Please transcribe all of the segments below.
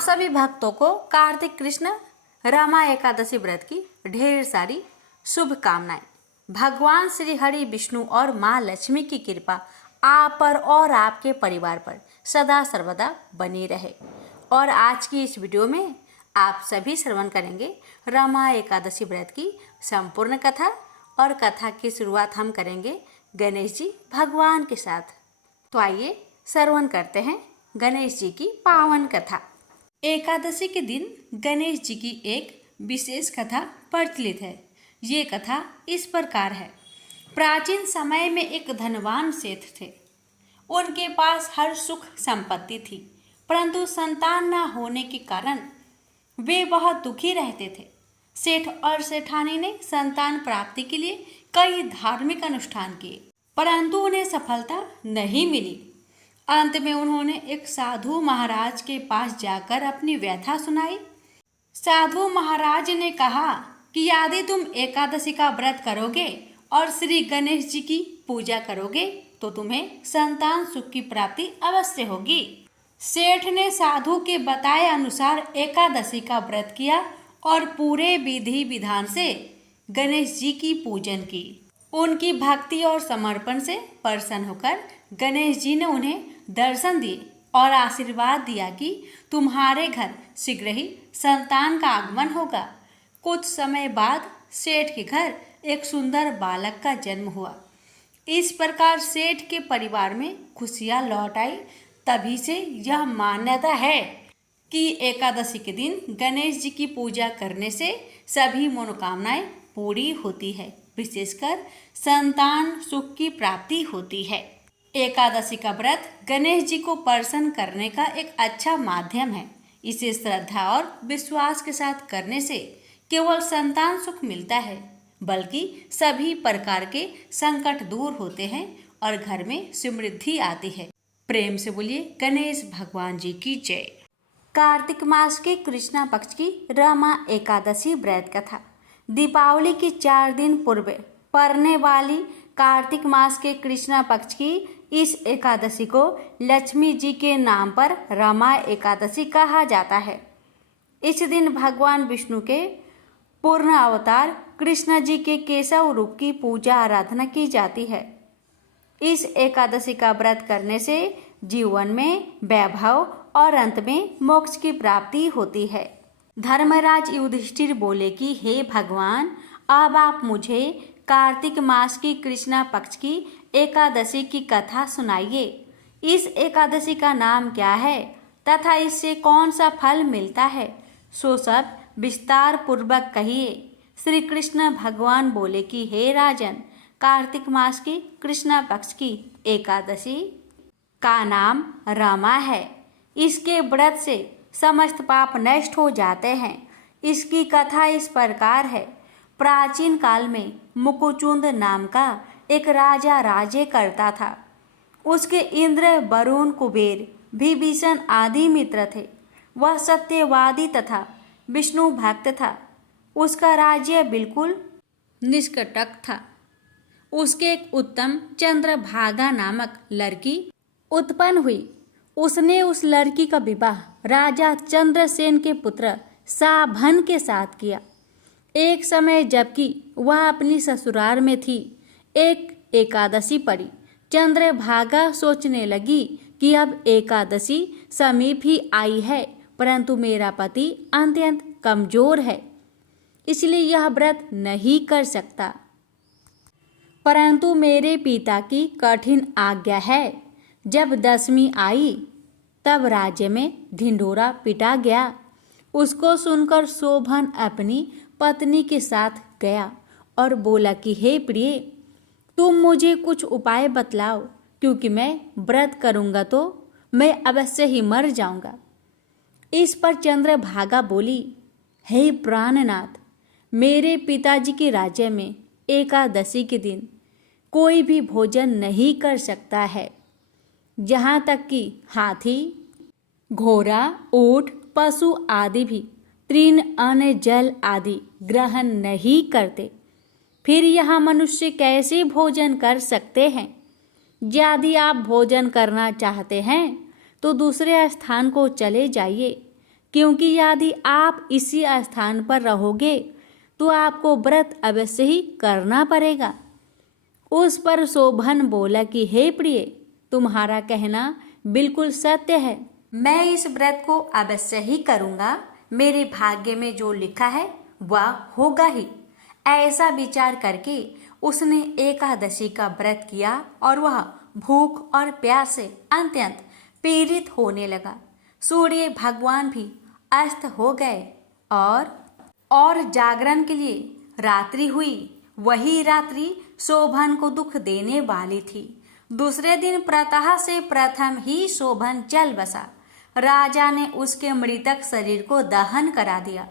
सभी भक्तों को कार्तिक कृष्ण रमा एकादशी व्रत की ढेर सारी शुभकामनाएं। भगवान श्री हरि विष्णु और माँ लक्ष्मी की कृपा आप पर और आपके परिवार पर सदा सर्वदा बनी रहे। और आज की इस वीडियो में आप सभी श्रवण करेंगे रमा एकादशी व्रत की संपूर्ण कथा। और कथा की शुरुआत हम करेंगे गणेश जी भगवान के साथ। तो आइए श्रवण करते हैं गणेश जी की पावन कथा। एकादशी के दिन गणेश जी की एक विशेष कथा प्रचलित है। ये कथा इस प्रकार है। प्राचीन समय में एक धनवान सेठ थे। उनके पास हर सुख संपत्ति थी, परंतु संतान न होने के कारण वे बहुत दुखी रहते थे। सेठ और सेठानी ने संतान प्राप्ति के लिए कई धार्मिक अनुष्ठान किए, परंतु उन्हें सफलता नहीं मिली। अंत में उन्होंने एक साधु महाराज के पास जाकर अपनी व्यथा सुनाई। साधु महाराज ने कहा कि यदि तुम एकादशी का व्रत करोगे और श्री गणेश जी की पूजा करोगे तो तुम्हें संतान सुख की प्राप्ति अवश्य होगी। सेठ ने साधु के बताए अनुसार एकादशी का व्रत किया और पूरे विधि विधान से गणेश जी की पूजन की। उनकी भक्ति और समर्पण से प्रसन्न होकर गणेश जी ने उन्हें दर्शन दिए और आशीर्वाद दिया कि तुम्हारे घर शीघ्र ही संतान का आगमन होगा। कुछ समय बाद सेठ के घर एक सुंदर बालक का जन्म हुआ। इस प्रकार सेठ के परिवार में खुशियां लौट आई। तभी से यह मान्यता है कि एकादशी के दिन गणेश जी की पूजा करने से सभी मनोकामनाएं पूरी होती है, विशेषकर संतान सुख की प्राप्ति होती है। एकादशी का व्रत गणेश जी को प्रसन्न करने का एक अच्छा माध्यम है। इसे श्रद्धा और विश्वास के साथ करने से केवल संतान सुख मिलता है, बल्कि सभी प्रकार के संकट दूर होते हैं और घर में समृद्धि आती है। प्रेम से बोलिए गणेश भगवान जी की जय। कार्तिक मास के कृष्णा पक्ष की रमा एकादशी व्रत कथा। दीपावली की 4 दिन पूर्व पड़ने वाली कार्तिक मास के कृष्णा पक्ष की इस एकादशी को लक्ष्मी जी के नाम पर रमा एकादशी कहा जाता है। इस दिन भगवान विष्णु के पूर्ण अवतार कृष्ण जी के केशव रूप की पूजा आराधना की जाती है। इस एकादशी का व्रत करने से जीवन में वैभव और अंत में मोक्ष की प्राप्ति होती है। धर्मराज युधिष्ठिर बोले कि हे भगवान, अब आप मुझे कार्तिक मास की कृष्णा पक्ष की एकादशी की कथा सुनाइए। इस एकादशी का नाम क्या है तथा इससे कौन सा फल मिलता है, सो सब विस्तार पूर्वक कहिए। श्री कृष्ण भगवान बोले कि हे राजन, कार्तिक मास की कृष्णा पक्ष की एकादशी का नाम रमा है। इसके व्रत से समस्त पाप नष्ट हो जाते हैं। इसकी कथा इस प्रकार है। प्राचीन काल में मुकुचुंद नाम का एक राजा राज्य करता था। उसके इंद्र, वरुण, कुबेर, विभीषण आदि मित्र थे। वह सत्यवादी तथा विष्णु भक्त था। उसका राज्य बिल्कुल निष्कंटक था। उसके एक उत्तम चंद्रभागा नामक लड़की उत्पन्न हुई। उसने उस लड़की का विवाह राजा चंद्रसेन के पुत्र शाभन के साथ किया। एक समय जबकि वह अपनी ससुराल में थी, एक एकादशी पड़ी। चंद्रभागा सोचने लगी कि अब एकादशी समीप ही आई है, परंतु मेरा पति अत्यंत कमजोर है, इसलिए यह व्रत नहीं कर सकता। परंतु मेरे पिता की कठिन आज्ञा है। जब 10वीं आई तब राज्य में ढिंढोरा पिटा गया। उसको सुनकर शोभन अपनी पत्नी के साथ गया और बोला कि हे प्रिय, तुम मुझे कुछ उपाय बतलाओ, क्योंकि मैं व्रत करूंगा तो मैं अवश्य ही मर जाऊंगा। इस पर चंद्रभागा बोली, हे प्राणनाथ, मेरे पिताजी के राज्य में एकादशी के दिन कोई भी भोजन नहीं कर सकता है। यहाँ तक कि हाथी, घोड़ा, ऊंट, पशु आदि भी तृण, अन्न, जल आदि ग्रहण नहीं करते। फिर यहाँ मनुष्य कैसे भोजन कर सकते हैं? यदि आप भोजन करना चाहते हैं तो दूसरे स्थान को चले जाइए। क्योंकि यदि आप इसी स्थान पर रहोगे तो आपको व्रत अवश्य ही करना पड़ेगा। उस पर शोभन बोला कि हे प्रिय, तुम्हारा कहना बिल्कुल सत्य है। मैं इस व्रत को अवश्य ही करूँगा। मेरे भाग्य में जो लिखा है वह होगा ही। ऐसा विचार करके उसने एकादशी का व्रत किया और वह भूख और प्यास से अत्यंत पीड़ित होने लगा। सूर्य भगवान भी अस्त हो गए और जागरण के लिए रात्रि हुई। वही रात्रि शोभन को दुख देने वाली थी। दूसरे दिन प्रातः से प्रथम ही शोभन चल बसा। राजा ने उसके मृतक शरीर को दहन करा दिया।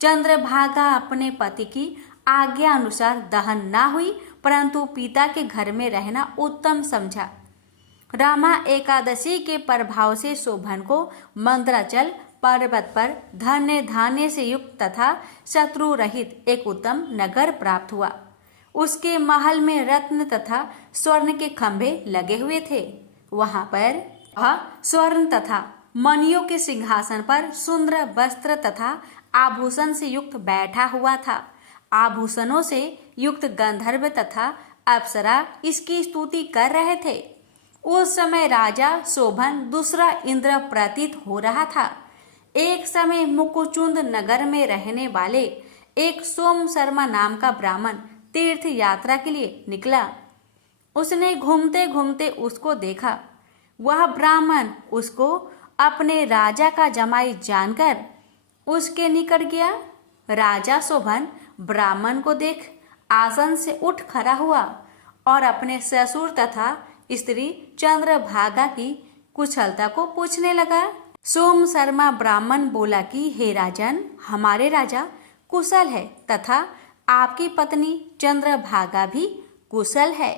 चंद्रभागा अपने पति की आज्ञा अनुसार दहन ना हुई, परंतु पिता के घर में रहना उत्तम समझा। रामा एकादशी के प्रभाव से शोभन को मंद्राचल पर्वत पर धन्य धान्य से युक्त तथा शत्रु रहित एक उत्तम नगर प्राप्त हुआ। उसके महल में रत्न तथा स्वर्ण के खंभे लगे हुए थे। वहां पर वह स्वर्ण तथा मणियों के सिंहासन पर सुंदर वस्त्र तथा आभूषण से युक्त बैठा हुआ था। आभूषणों से युक्त गंधर्व तथा अप्सरा इसकी स्तुति कर रहे थे। उस समय राजा शोभन दूसरा इंद्र प्रतीत हो रहा था। एक समय मुकुचुंद नगर में रहने वाले एक सोम शर्मा नाम का ब्राह्मण तीर्थ यात्रा के लिए निकला। उसने घूमते घूमते उसको देखा। वह ब्राह्मण उसको अपने राजा का जमाई जानकर उसके निकट गया। राजा शोभन ब्राह्मण को देख आसन से उठ खड़ा हुआ और अपने ससुर तथा स्त्री चंद्रभागा की कुशलता को पूछने लगा। सोम शर्मा ब्राह्मण बोला कि हे राजन, हमारे राजा कुशल है तथा आपकी पत्नी चंद्रभागा भी कुशल है।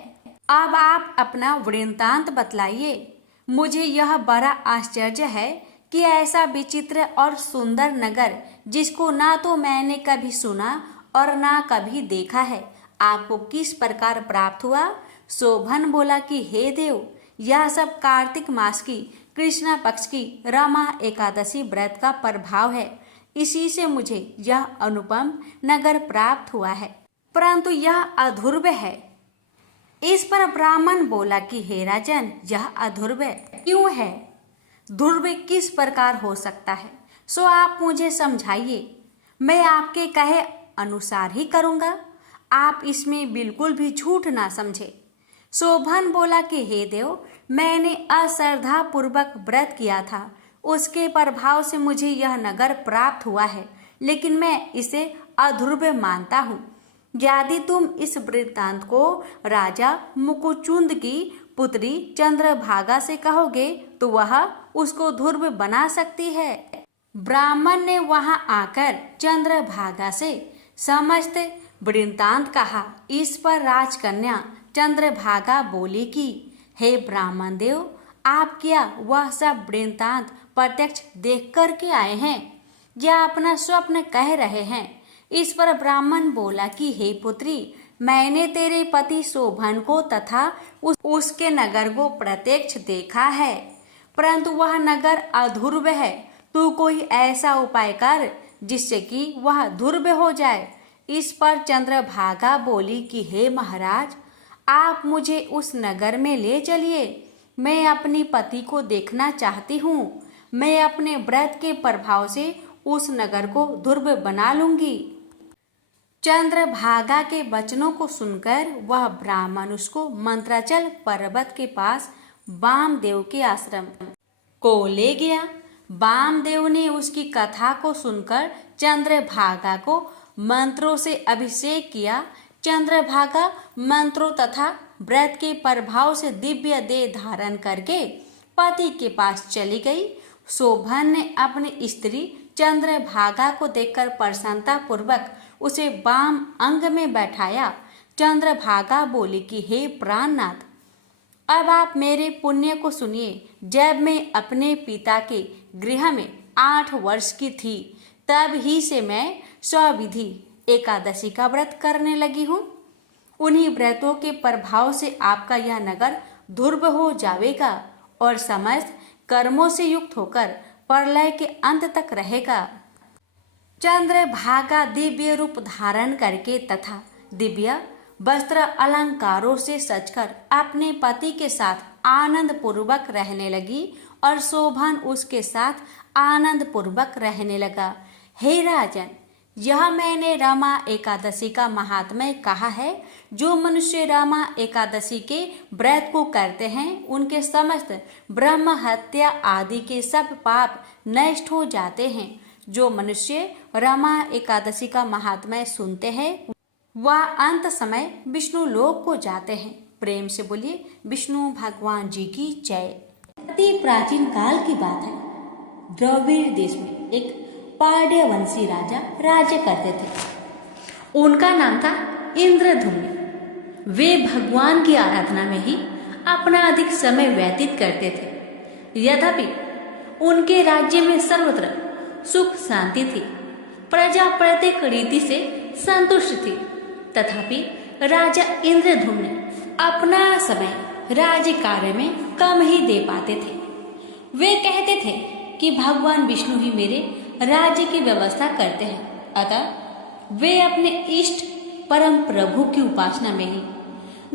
अब आप अपना वृत्तांत बतलाइए। मुझे यह बड़ा आश्चर्य है कि ऐसा विचित्र और सुंदर नगर, जिसको ना तो मैंने कभी सुना और ना कभी देखा है, आपको किस प्रकार प्राप्त हुआ। शोभन बोला कि हे देव, यह सब कार्तिक मास की कृष्णा पक्ष की रमा एकादशी व्रत का प्रभाव है। इसी से मुझे यह अनुपम नगर प्राप्त हुआ है, परंतु यह अधूर्व है। इस पर ब्राह्मण बोला कि हे राजन, यह अधूर्व क्यों है? ध्रुव किस प्रकार हो सकता है, सो आप मुझे समझाइए। मैं आपके कहे अनुसार ही करूँगा। आप इसमें बिल्कुल भी झूठ ना समझे। शोभन बोला कि हे देव, मैंने अश्रद्धा पूर्वक व्रत किया था, उसके प्रभाव से मुझे यह नगर प्राप्त हुआ है, लेकिन मैं इसे अध्रुव मानता हूँ। यदि तुम इस वृत्तांत को राजा मुकुचुंद की पुत्री चंद्रभागा से कहोगे तो वह उसको ध्रुव बना सकती है। ब्राह्मण ने वहां आकर चंद्रभागा से समस्त वृत्तांत कहा। इस पर राजकन्या चंद्रभागा बोली कि हे ब्राह्मण देव, आप क्या वह सब वृत्तांत प्रत्यक्ष देख कर के आए हैं या अपना स्वप्न कह रहे हैं? इस पर ब्राह्मण बोला कि हे पुत्री, मैंने तेरे पति शोभन को तथा उसके नगर को प्रत्यक्ष देखा है, परंतु वह नगर अध्रुव है। तू कोई ऐसा उपाय कर जिससे कि वह ध्रुव हो जाए। इस पर चंद्रभागा बोली कि हे महाराज, आप मुझे उस नगर में ले चलिए। मैं अपनी पति को देखना चाहती हूँ। मैं अपने व्रत के प्रभाव से उस नगर को ध्रुव बना लूंगी। चंद्रभागा के वचनों को सुनकर वह ब्राह्मण उसको मंत्राचल पर्वत के पास वामदेव के आश्रम को ले गया। वामदेव ने उसकी कथा को सुनकर चंद्रभागा को मंत्रों से अभिषेक किया। चंद्रभागा मंत्रों तथा व्रत के प्रभाव से दिव्य देह धारण करके पति के पास चली गई। शोभन ने अपनी स्त्री चंद्रभागा को देखकर प्रसन्नता पूर्वक उसे वाम अंग में बैठाया। चंद्रभागा बोली कि हे प्राणनाथ, अब आप मेरे पुण्य को सुनिए। जब मैं अपने पिता के गृह में 8 वर्ष की थी, तब ही से मैं स्वविधि एकादशी का व्रत करने लगी हूँ। उन्हीं व्रतों के प्रभाव से आपका यह नगर ध्रुव हो जाएगा और समस्त कर्मों से युक्त होकर प्रलय के अंत तक रहेगा। चंद्रभागा दिव्य रूप धारण करके तथा दिव्य वस्त्र अलंकारों से सजकर अपने पति के साथ आनंद पूर्वक रहने लगी और शोभन उसके साथ आनंद पूर्वक रहने लगा। हे राजन, यह मैंने रमा एकादशी का महात्म्य कहा है। जो मनुष्य रमा एकादशी के व्रत को करते हैं उनके समस्त ब्रह्म हत्या आदि के सब पाप नष्ट हो जाते हैं। जो मनुष्य रमा एकादशी का महात्म्य सुनते हैं वह अंत समय विष्णु लोक को जाते हैं। प्रेम से बोलिए विष्णु भगवान जी की जय। अति प्राचीन काल की बात है। द्रविड़ देश में एक पांड्यवंशी राजा राज्य करते थे। उनका नाम था इंद्रधुम्न। वे भगवान की आराधना में ही अपना अधिक समय व्यतीत करते थे। यद्यपि उनके राज्य में सर्वत्र सुख शांति थी, प्रजा प्रत्येक रीति से संतुष्ट थी, तथापि राजा इंद्रधुम्न अपना समय राज्य कार्य में कम ही दे पाते थे। वे कहते थे कि भगवान विष्णु ही मेरे राज्य की व्यवस्था करते हैं, अतः वे अपने इष्ट परम प्रभु की उपासना में ही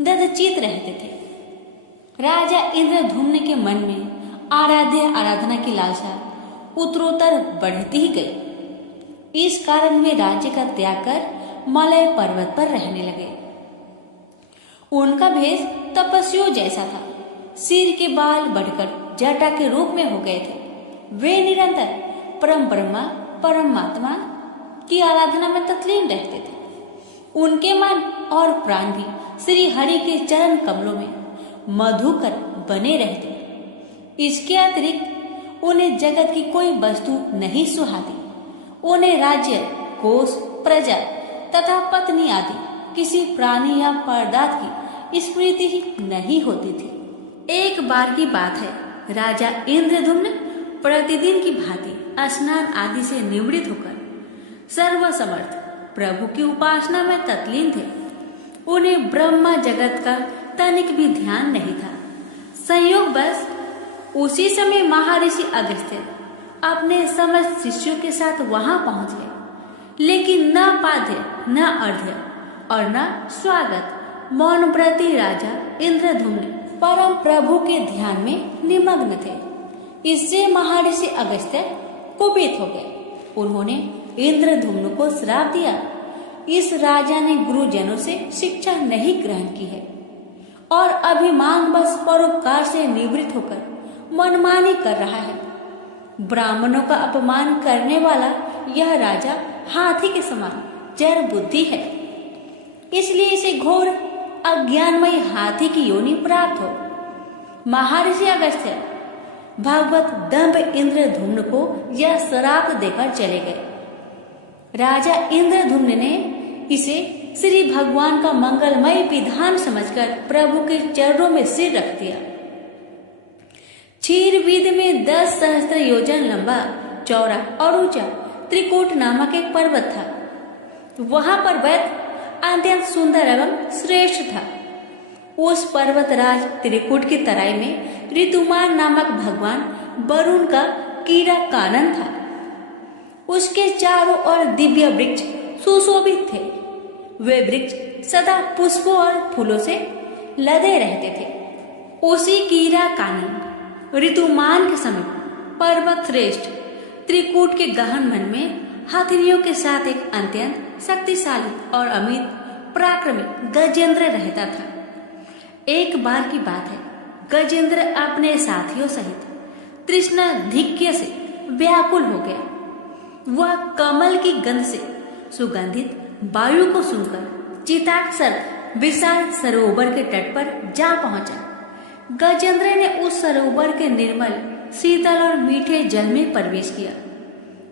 ददचित रहते थे। राजा इंद्रधुम्न के मन में आराध्य आराधना की लालसा उत्तरोत्तर बढ़ती ही गई। इस कारण वे राज्य का त्याग कर मलय पर्वत पर रहने लगे। उनका भेष तपस्वियों जैसा था। सिर के बाल बढ़कर जटा के रूप में हो गए थे। वे निरंतर परम ब्रह्मा परमात्मा की आराधना में तल्लीन रहते थे। उनके मन और प्राण भी श्री हरि के चरण कमलों में मधुकर बने रहते। इसके अतिरिक्त उन्हें जगत की कोई वस्तु नहीं सुहाती। उन्हें राज्य, कोष, प्रजा तथा पत्नी आदि किसी प्राणी या पदार्थ की स्मृति ही नहीं होती थी। एक बार की बात है, राजा इंद्रधुम्न प्रतिदिन की भांति स्नान आदि से निवृत्त होकर सर्वसमर्थ प्रभु की उपासना में तल्लीन थे। उन्हें ब्रह्मा जगत का तनिक भी ध्यान नहीं था। संयोग बस उसी समय महर्षि अगस्त्य अपने समस्त शिष्यों के साथ वहां पहुंच गए, लेकिन न पाद्य न अर्घ्य और न स्वागत। मौन व्रती राजा इंद्रधुम्न परम प्रभु के ध्यान में निमग्न थे। इससे महर्षि अगस्त्य कुपित हो गए। उन्होंने इंद्रधुम्न को श्राप दिया, इस राजा ने गुरुजनों से शिक्षा नहीं ग्रहण की है और अभिमान बस परोपकार से निवृत्त होकर मनमानी कर रहा है। ब्राह्मणों का अपमान करने वाला यह राजा हाथी के समान जड़ बुद्धि है, इसलिए इसे घोर अज्ञानमय हाथी की योनि प्राप्त हो। महर्षि अगस्त्य भगवत दंभ इंद्रधुम्न को यह श्राप देकर चले गए। राजा इंद्रधुम्न ने इसे श्री भगवान का मंगलमय विधान समझकर प्रभु के चरणों में सिर रख दिया। क्षीरविद में 10 सहस्त्र योजन लंबा, चौड़ा और ऊंचा त्रिकूट नामक एक पर्वत था। वहां पर वैद्य अत्यंत सुंदर एवं श्रेष्ठ था। उस पर्वतराज त्रिकूट की तराई में ऋतुमान नामक भगवान वरुण का कीड़ा कानन था। उसके चारों ओर दिव्य वृक्ष सुशोभित थे। वे वृक्ष सदा पुष्पों और फूलों से लदे रहते थे। उसी कीड़ा कानन ऋतुमान के समय पर्वत श्रेष्ठ त्रिकूट के गहन मन में हथिनियों के साथ एक अत्यंत शक्तिशाली और अमित पराक्रमी गजेंद्र रहता था। एक बार की बात है, गजेंद्र अपने साथियों सहित तृष्णाधिक्य से व्याकुल हो गया। वह कमल की गंध से सुगंधित वायु को सुनकर चिताक्षर विशाल सरोवर के तट पर जा पहुंचा। गजेंद्र ने उस सरोवर के निर्मल, शीतल और मीठे जल में प्रवेश किया।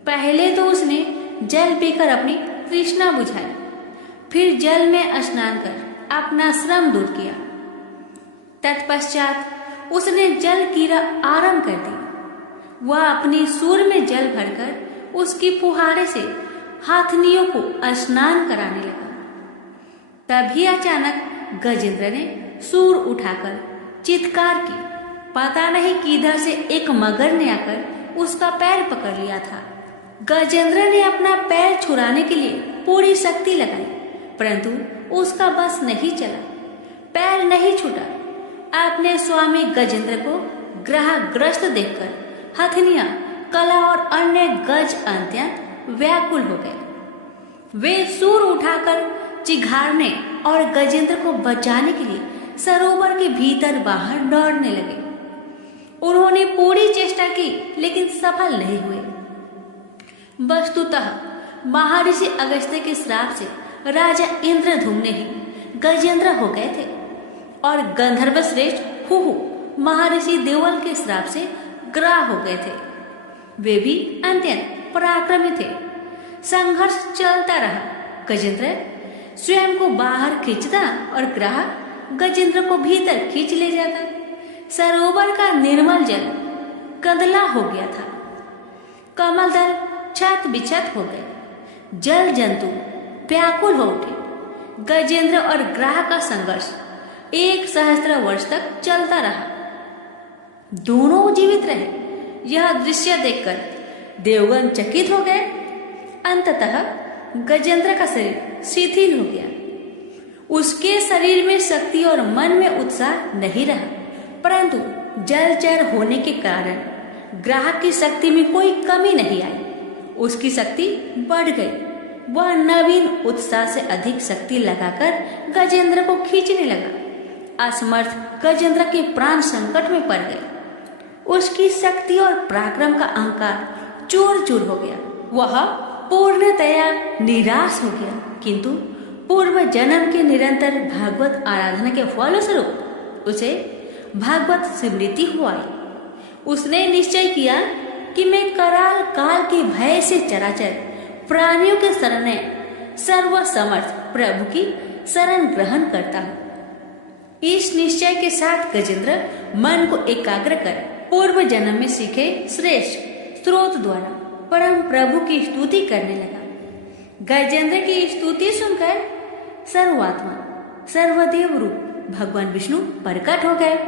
पहले तो उसने जल पीकर अपनी तृष्णा बुझाई, फिर जल में स्नान कर अपना श्रम दूर किया। तत्पश्चात उसने जल क्रीड़ा आरंभ कर दी। वह अपनी सूर में जल भरकर उसकी फुहारे से हाथनियों को स्नान कराने लगा। तभी अचानक गजेंद्र ने सूर उठाकर चित्कार की। पता नहीं किधर से एक मगर ने आकर उसका पैर पकड़ लिया था। गजेंद्र ने अपना पैर छुड़ाने के लिए पूरी शक्ति लगाई, परंतु उसका बस नहीं चला, पैर नहीं छूटा। अपने स्वामी गजेंद्र को ग्रहग्रस्त देखकर हथिनियां, कला और अन्य गज अत्यंत व्याकुल हो गए। वे सूर उठाकर चिघाड़ने और गजेंद्र को बचाने के लिए सरोवर के भीतर बाहर दौड़ने लगे। उन्होंने पूरी चेष्टा की, लेकिन सफल नहीं हुए। वस्तुतः महर्षि अगस्त्य के श्राप से राजा इंद्रधुम्न ही गजेंद्र हो गए थे और गंधर्व श्रेष्ठ हुहु महर्षि देवल के श्राप से ग्राह हो गए थे। वे भी अत्यंत पराक्रमी थे। संघर्ष चलता रहा। गजेंद्र स्वयं को बाहर खींचता और ग्राह गजेंद्र को भीतर खींच ले जाता। सरोवर का निर्मल जल गंदला हो गया था। कमल दल छत बिछत हो गए। जल जंतु व्याकुल हो उठे। गजेंद्र और ग्राह का संघर्ष 1 सहस्त्र वर्ष तक चलता रहा। दोनों जीवित रहे। यह दृश्य देखकर देवगण चकित हो गए। अंततः गजेंद्र का शरीर शिथिल हो गया। उसके शरीर में शक्ति और मन में उत्साह नहीं रहा, परंतु जलचर होने के कारण ग्राहक की शक्ति में कोई कमी नहीं आई। उसकी शक्ति बढ़ गई। वह नवीन उत्साह से अधिक शक्ति लगाकर गजेंद्र को खींचने लगा। असमर्थ गजेंद्र के प्राण संकट में पड़ गए। उसकी शक्ति और पराक्रम का अहंकार चूर चूर हो गया। वह पूर्णतया निराश हो गया, किंतु पूर्व जन्म के निरंतर भागवत आराधना के फलस्वरूप उसे भागवत स्मृति हुआ। उसने निश्चय किया कि मैं कराल काल के भय से चराचर प्राणियों के शरण सर्वसमर्थ प्रभु की शरण ग्रहण करता हूँ। इस निश्चय के साथ गजेंद्र मन को एकाग्र कर पूर्व जन्म में सीखे श्रेष्ठ स्रोत द्वारा परम प्रभु की स्तुति करने लगा। गजेंद्र की स्तुति सुनकर सर्वात्मा सर्वदेव रूप भगवान विष्णु प्रकट हो गए।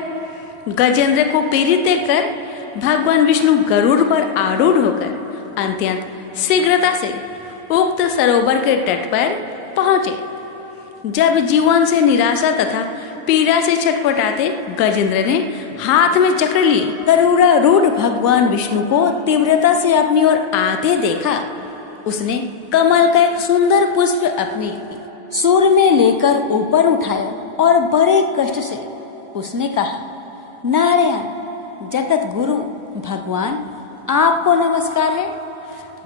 गजेंद्र को पीड़ित देखकर भगवान विष्णु गरुड़ पर आरूढ़ होकर अत्यंत शीघ्रता से उक्त सरोवर के तट पर पहुंचे। जब जीवन से निराशा तथा पीड़ा से छटपटाते गजेंद्र ने हाथ में चक्र लिए गरुड़ारूढ़ भगवान विष्णु को तीव्रता से अपनी ओर आते देखा। उसने कमल का एक सुंदर पुष्प अपनी सूर में लेकर ऊपर उठाया और बड़े कष्ट से उसने कहा, नारायण जगत गुरु भगवान, आपको नमस्कार है।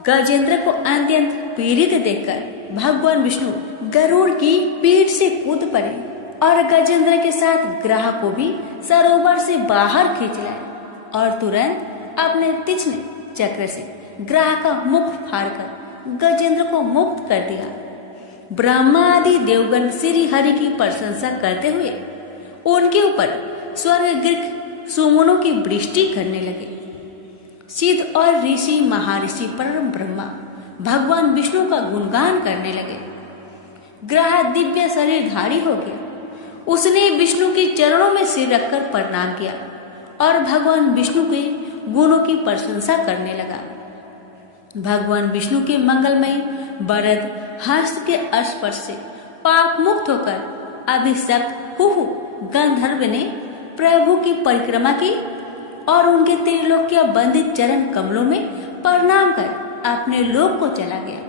गजेंद्र को अत्यंत पीड़ित देखकर भगवान विष्णु गरुड़ की पीठ से कूद पड़े और गजेंद्र के साथ ग्राह को भी सरोवर से बाहर खींच लाए और तुरंत अपने तीक्ष्ण चक्र से ग्राह का मुख फाड़कर गजेंद्र को मुक्त कर दिया। ब्रह्मा आदि देवगण श्री हरि की प्रशंसा करते हुए उनके ऊपर स्वर्ग सुमनों की वृष्टि करने लगे। सिद्ध और ऋषि महर्षि परम ब्रह्मा भगवान विष्णु का गुणगान करने लगे। ग्राह दिव्य शरीरधारी हो गया। उसने विष्णु के चरणों में सिर रखकर प्रणाम किया और भगवान विष्णु के गुणों की प्रशंसा करने लगा। भगवान विष्णु के मंगलमय वरद हस्त के स्पर्श से पाप मुक्त होकर अभिषक्त हुहु गंधर्व ने प्रभु की परिक्रमा की और उनके त्रिलोक्य बंदित चरण कमलों में प्रणाम कर अपने लोक को चला गया।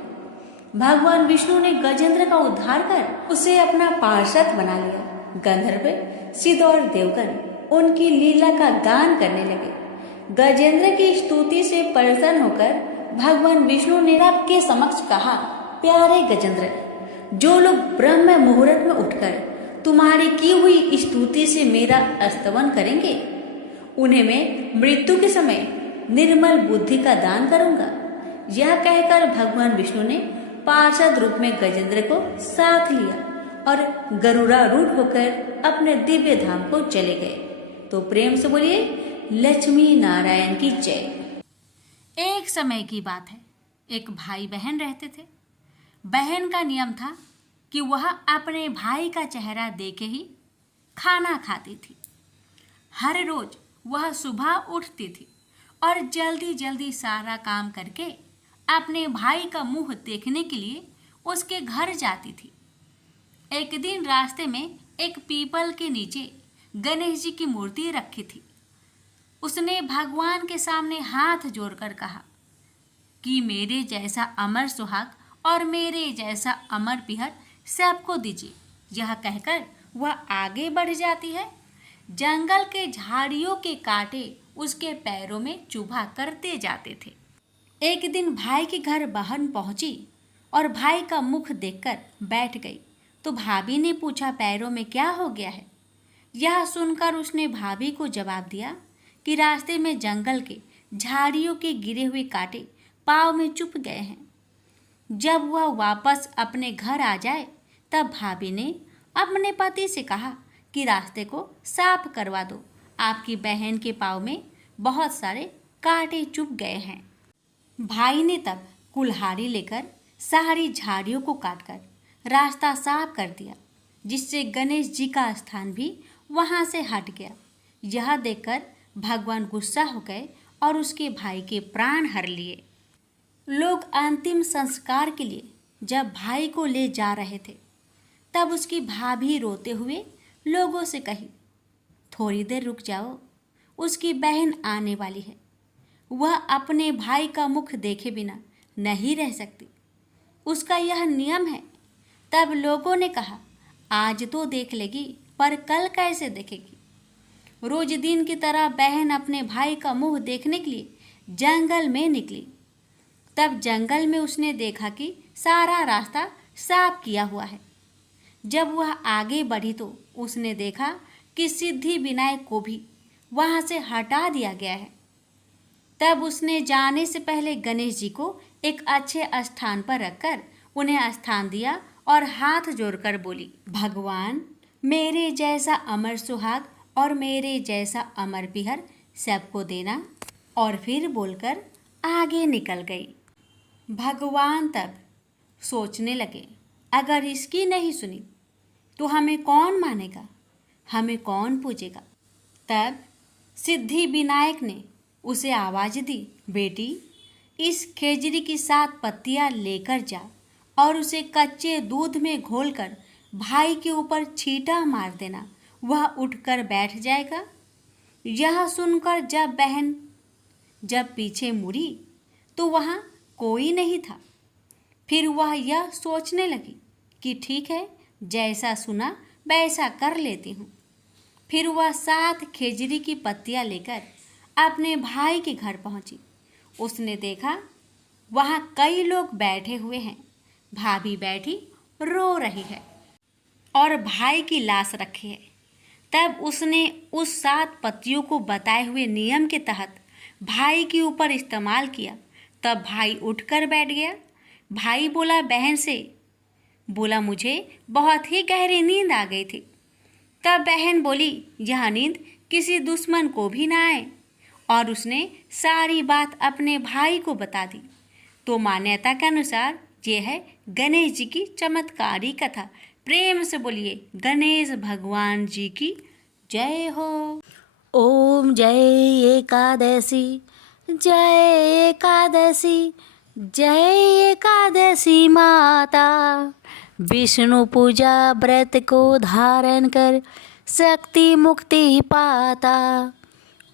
भगवान विष्णु ने गजेंद्र का उद्धार कर उसे अपना पार्षद बना लिया। गंधर्व सिद्ध और देवगण उनकी लीला का गान करने लगे। गजेंद्र की स्तुति से प्रसन्न होकर भगवान विष्णु ने सबके समक्ष कहा, प्यारे गजेंद्र, जो लोग ब्रह्म मुहूर्त में उठकर तुम्हारी की हुई स्तुति से मेरा स्तवन करेंगे, उन्हें मैं मृत्यु के समय निर्मल बुद्धि का दान करूंगा। यह कहकर भगवान विष्णु ने पार्षद रूप में गजेंद्र को साथ लिया और गरुड़ारूढ़ होकर अपने दिव्य धाम को चले गए। तो प्रेम से बोलिए लक्ष्मी नारायण की जय। एक समय की बात है, एक भाई बहन रहते थे। बहन का नियम था कि वह अपने भाई का चेहरा देखे ही खाना खाती थी। हर रोज वह सुबह उठती थी और जल्दी जल्दी सारा काम करके अपने भाई का मुंह देखने के लिए उसके घर जाती थी। एक दिन रास्ते में एक पीपल के नीचे गणेश जी की मूर्ति रखी थी। उसने भगवान के सामने हाथ जोड़कर कहा कि मेरे जैसा अमर सुहाग और मेरे जैसा अमर पिहर सबको दीजिए। यह कहकर वह आगे बढ़ जाती है। जंगल के झाड़ियों के कांटे उसके पैरों में चुभा करते जाते थे। एक दिन भाई के घर बहन पहुंची और भाई का मुख देखकर बैठ गई तो भाभी ने पूछा, पैरों में क्या हो गया है? यह सुनकर उसने भाभी को जवाब दिया कि रास्ते में जंगल के झाड़ियों के गिरे हुए कांटे पाँव में चुभ गए हैं। जब वह वापस अपने घर आ जाए तब भाभी ने अपने पति से कहा कि रास्ते को साफ करवा दो, आपकी बहन के पाँव में बहुत सारे कांटे चुभ गए हैं। भाई ने तब कुल्हाड़ी लेकर सारी झाड़ियों को काटकर रास्ता साफ कर दिया, जिससे गणेश जी का स्थान भी वहाँ से हट गया। यह देखकर भगवान गुस्सा हो गए और उसके भाई के प्राण हर लिए। लोग अंतिम संस्कार के लिए जब भाई को ले जा रहे थे तब उसकी भाभी रोते हुए लोगों से कही, थोड़ी देर रुक जाओ, उसकी बहन आने वाली है, वह अपने भाई का मुख देखे बिना नहीं रह सकती, उसका यह नियम है। तब लोगों ने कहा, आज तो देख लेगी पर कल कैसे देखेगी? रोज दिन की तरह बहन अपने भाई का मुंह देखने के लिए जंगल में निकली। तब जंगल में उसने देखा कि सारा रास्ता साफ किया हुआ है। जब वह आगे बढ़ी तो उसने देखा कि सिद्धि विनायक को भी वहाँ से हटा दिया गया है। तब उसने जाने से पहले गणेश जी को एक अच्छे स्थान पर रखकर उन्हें स्थान दिया और हाथ जोड़कर बोली, भगवान मेरे जैसा अमर सुहाग और मेरे जैसा अमर पिहर सबको देना। और फिर बोलकर आगे निकल गई। भगवान तब सोचने लगे, अगर इसकी नहीं सुनी तो हमें कौन मानेगा, हमें कौन पूजेगा? तब सिद्धि विनायक ने उसे आवाज़ दी, बेटी इस खेजड़ी की 7 पत्तियां लेकर जा और उसे कच्चे दूध में घोलकर भाई के ऊपर छींटा मार देना, वह उठकर बैठ जाएगा। यह सुनकर जब बहन पीछे मुड़ी तो वहाँ कोई नहीं था। फिर वह यह सोचने लगी कि ठीक है, जैसा सुना वैसा कर लेती हूँ। फिर वह 7 खेजड़ी की पत्तियाँ लेकर अपने भाई के घर पहुँची। उसने देखा वहाँ कई लोग बैठे हुए हैं। भाभी बैठी रो रही है और भाई की लाश रखी है। तब उसने उस 7 पत्तियों को बताए हुए नियम के तहत भाई के ऊपर इस्तेमाल किया। तब भाई उठकर बैठ गया। भाई बोला बहन से, बोला मुझे बहुत ही गहरी नींद आ गई थी। तब बहन बोली, यह नींद किसी दुश्मन को भी ना आए। और उसने सारी बात अपने भाई को बता दी। तो मान्यता के अनुसार ये है गणेश जी की चमत्कारी कथा। प्रेम से बोलिए गणेश भगवान जी की जय हो। ओम जय एकादशी, जय एकादशी, जय एकादशी माता। विष्णु पूजा व्रत को धारण कर शक्ति मुक्ति पाता।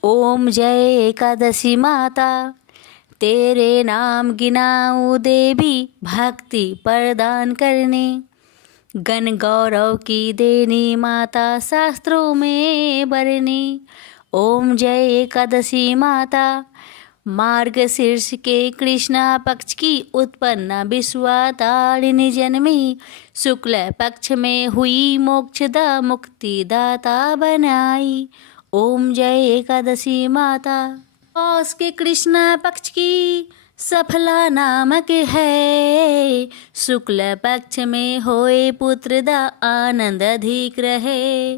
ओम जय एकादशी माता, तेरे नाम गिनाऊं देवी भक्ति प्रदान करने। गण गौरव की देनी माता शास्त्रों में बरनी। ओम जय एकादशी माता, मार्गशीर्ष के कृष्णा पक्ष की उत्पन्न विश्वातारिणी जन्मी। शुक्ल पक्ष में हुई मोक्षदा मुक्तिदाता बनाई। ओम जय एकादशी माता, पौष के कृष्णा पक्ष की सफला नामक है। शुक्ल पक्ष में होए पुत्र दा आनंद अधिक रहे।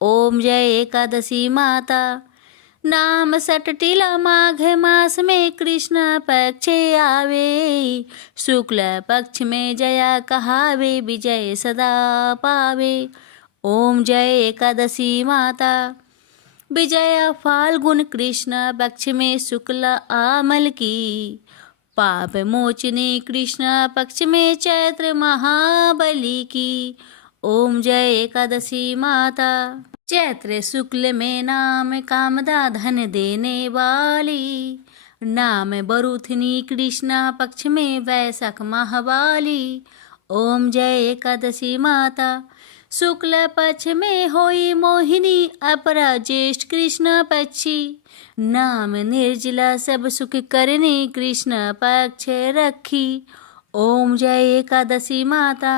ओम जय एकादशी माता, नाम सटटिला माघ मास में कृष्ण पक्ष आवे। शुक्ल पक्ष में जया कहावे, विजय सदा पावे। ओम जय एकादशी माता, विजया फाल्गुन कृष्ण पक्ष में शुक्ल आमल की, पाप मोचनी कृष्ण पक्ष में चैत्र महाबली की। ओम जय एकादशी माता। चैत्र शुक्ल में नाम कामदा धन देने वाली, नाम बरूथनी कृष्णा पक्ष में वैशाख महावाली। ओम जय एकादशी माता। शुक्ल पक्ष में होई मोहिनी अपरा ज्येष्ठ कृष्ण पक्षी, नाम निर्जला सब सुख करने कृष्ण पक्ष रखी। ओम जय एकादशी माता।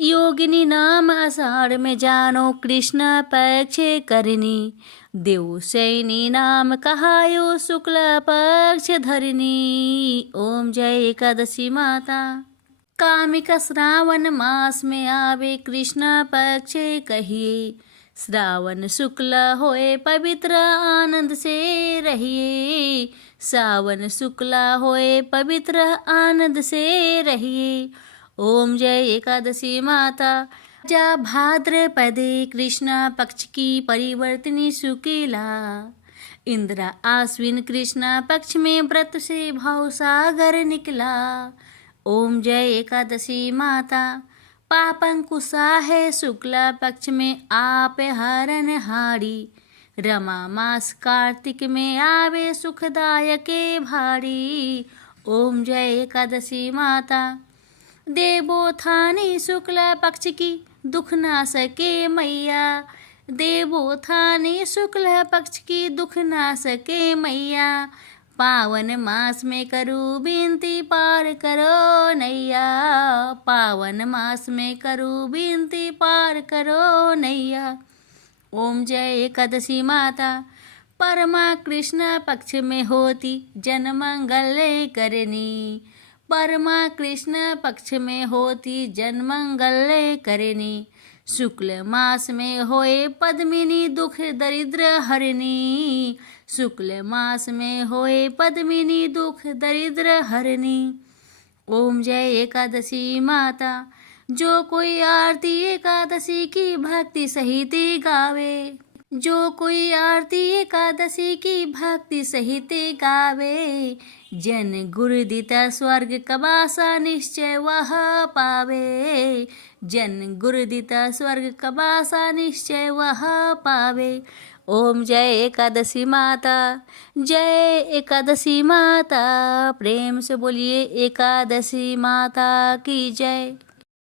योगिनी नाम आषाढ़ में जानो कृष्ण पक्ष करनी, देव सैनी नाम कहायो शुक्ल पक्ष धरनी। ओम जय एकादशी माता। कामिका श्रावण मास में आवे कृष्ण पक्ष कहिए, श्रावण शुक्ल होए पवित्र आनंद से रहिए। सावन शुक्ल होए पवित्र आनंद से रहिए। ओम जय एकादशी माता। जा भाद्रपदे कृष्ण पक्ष की परिवर्तनी शुक्ला, इंद्रा आश्विन कृष्ण पक्ष में व्रत से भाव सागर निकला। ओम जय एकादशी माता। पापंकुशा है शुक्ला पक्ष में आप हरण हारी, रमा मास कार्तिक में आवे सुखदायक भारी। ओम जय एकादशी माता। देवोत्थानी शुक्ला पक्ष की दुख ना सके मैया, देवोत्थानी शुक्ला पक्ष की दुख ना सके मैया। पावन मास में करूँ विनती पार करो नैया, पावन मास में करूँ विनती पार करो नैया। ओम जय एकादशी माता। परमा कृष्ण पक्ष में होती जन मंगल करनी, परमा कृष्ण पक्ष में होती जन मंगल करनी। शुक्ल मास में होए पद्मिनी दुख दरिद्र हरनी, शुक्ल मास में होए पद्मिनी दुख दरिद्र हरनी। ओम जय एकादशी माता। जो कोई आरती एकादशी की भक्ति सहित गावे, जो कोई आरती एकादशी की भक्ति सहित गावे, जन गुरु दिता स्वर्ग कबासा निश्चय वह पावे, जन गुरु दिता स्वर्ग कबासा निश्चय वह पावे। ओम जय एकादशी माता। जय एकादशी माता। प्रेम से बोलिए एकादशी माता की जय।